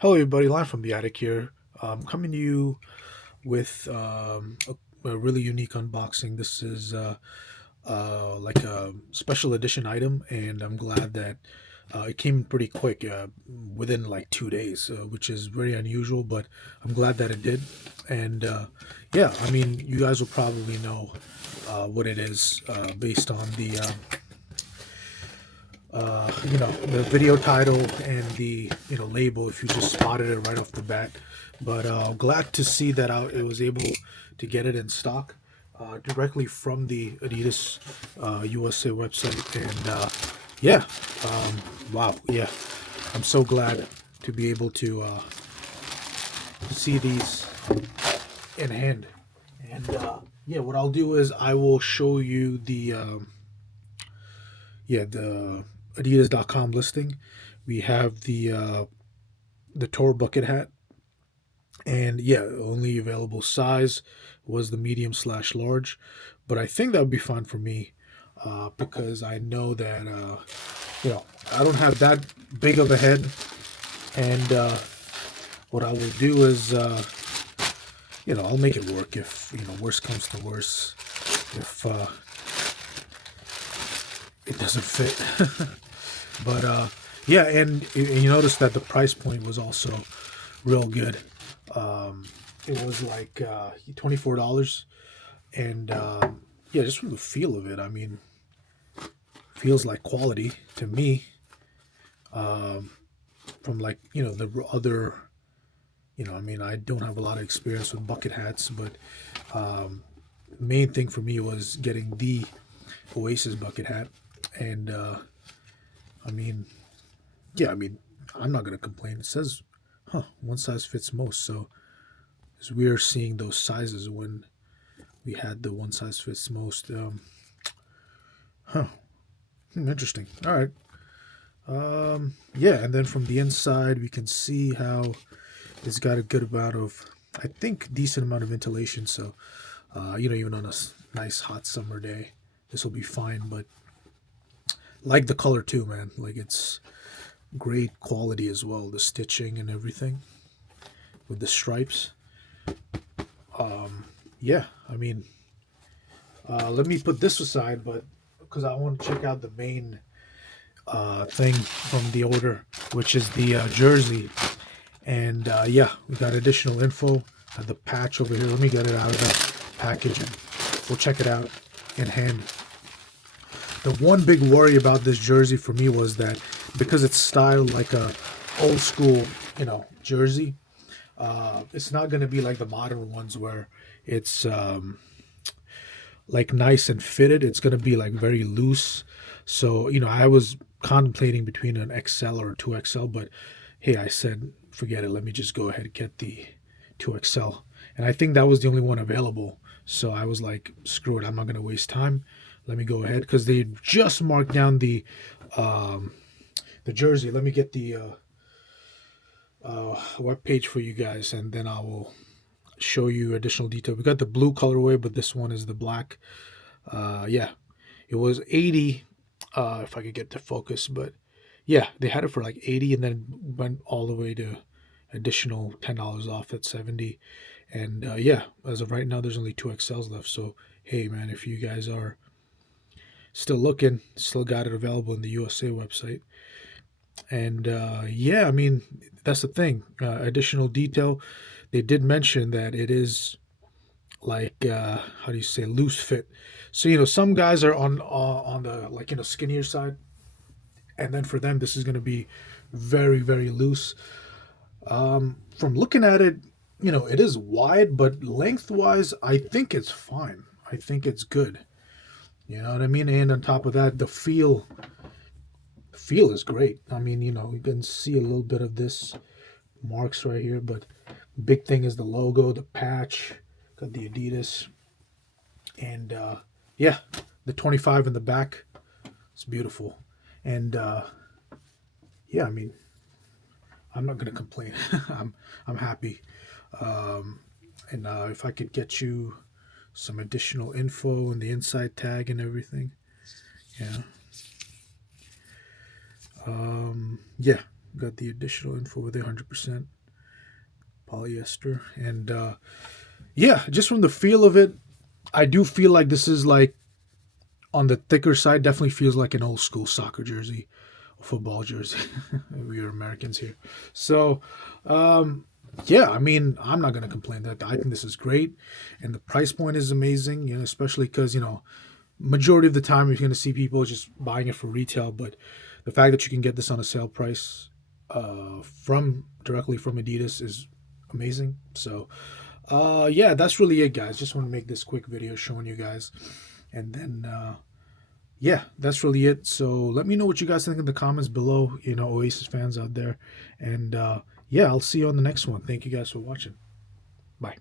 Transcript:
Hello, everybody. Live from the attic here. Coming to you with a really unique unboxing. This is like a special edition item, and I'm glad that it came pretty quick, within like 2 days, which is very unusual. But I'm glad that it did. And yeah, I mean, you guys will probably know what it is based on the video title and the label if you just spotted it right off the bat. But glad to see that it was able to get it in stock directly from the Adidas USA website. And yeah, wow, yeah, I'm so glad to be able to see these in hand. And yeah, what I'll do is I will show you the Adidas.com listing. We have the Tour bucket hat, and yeah, only available size was the medium slash large, but I think that would be fine for me because I know that I don't have that big of a head, and what I will do is I'll make it work if worst comes to worst if it doesn't fit. But yeah, and you notice that the price point was also real good. It was like $24, and yeah, just from the feel of it, I mean, feels like quality to me. Um, from like the other, I mean, I don't have a lot of experience with bucket hats, but main thing for me was getting the Oasis bucket hat, and I mean, yeah, I mean, I'm not gonna complain. It says, one size fits most. So it's weird seeing those sizes when we had the one size fits most. Huh. Interesting. All right. Yeah, and then from the inside, we can see how it's got a good amount of, I think, decent amount of ventilation. So, even on a nice hot summer day, this will be fine. But like the color too, man. Like it's great quality as well. The stitching and everything with the stripes. Yeah, I mean, let me put this aside, but because I want to check out the main thing from the order, which is the jersey. And yeah, we got additional info. The patch over here. Let me get it out of the package and we'll check it out in hand. The one big worry about this jersey for me was that because it's styled like a old school, jersey, it's not going to be like the modern ones where it's like nice and fitted. It's going to be like very loose. So, I was contemplating between an XL or a 2XL, but hey, I said, forget it. Let me just go ahead and get the 2XL. And I think that was the only one available. So I was like, screw it. I'm not going to waste time. Let me go ahead because they just marked down the jersey. Let me get the web page for you guys, and then I will show you additional detail. We got the blue colorway, but this one is the black. Yeah, it was 80. If I could get to focus, but yeah, they had it for like 80, and then went all the way to additional $10 off at 70. And yeah, as of right now, there's only 2XLs left. So hey, man, if you guys are still looking, still got it available in the USA website. And yeah, I mean, that's the thing. Additional detail, they did mention that it is like how do you say, loose fit. So some guys are on the, like, skinnier side, and then for them this is going to be very very loose. From looking at it, it is wide, but lengthwise I think it's fine. I think it's good. You know what I mean? And on top of that, the feel is great. I mean, you can see a little bit of this marks right here, but big thing is the logo, the patch, got the Adidas, and yeah, the 25 in the back. It's beautiful, and yeah, I mean, I'm not gonna complain. I'm happy, and if I could get you some additional info and the inside tag and everything, yeah, yeah, Got the additional info with 100% polyester. And yeah, just from the feel of it, I do feel like this is like on the thicker side. Definitely feels like an old school soccer jersey, football jersey. We are Americans here. So yeah, I mean, I'm not gonna complain. That I think this is great, and the price point is amazing. Especially because majority of the time you're gonna see people just buying it for retail, but the fact that you can get this on a sale price from directly from Adidas is amazing. So yeah, that's really it, guys. Just want to make this quick video showing you guys, and then yeah, that's really it. So let me know what you guys think in the comments below, Oasis fans out there. And yeah, I'll see you on the next one. Thank you guys for watching. Bye.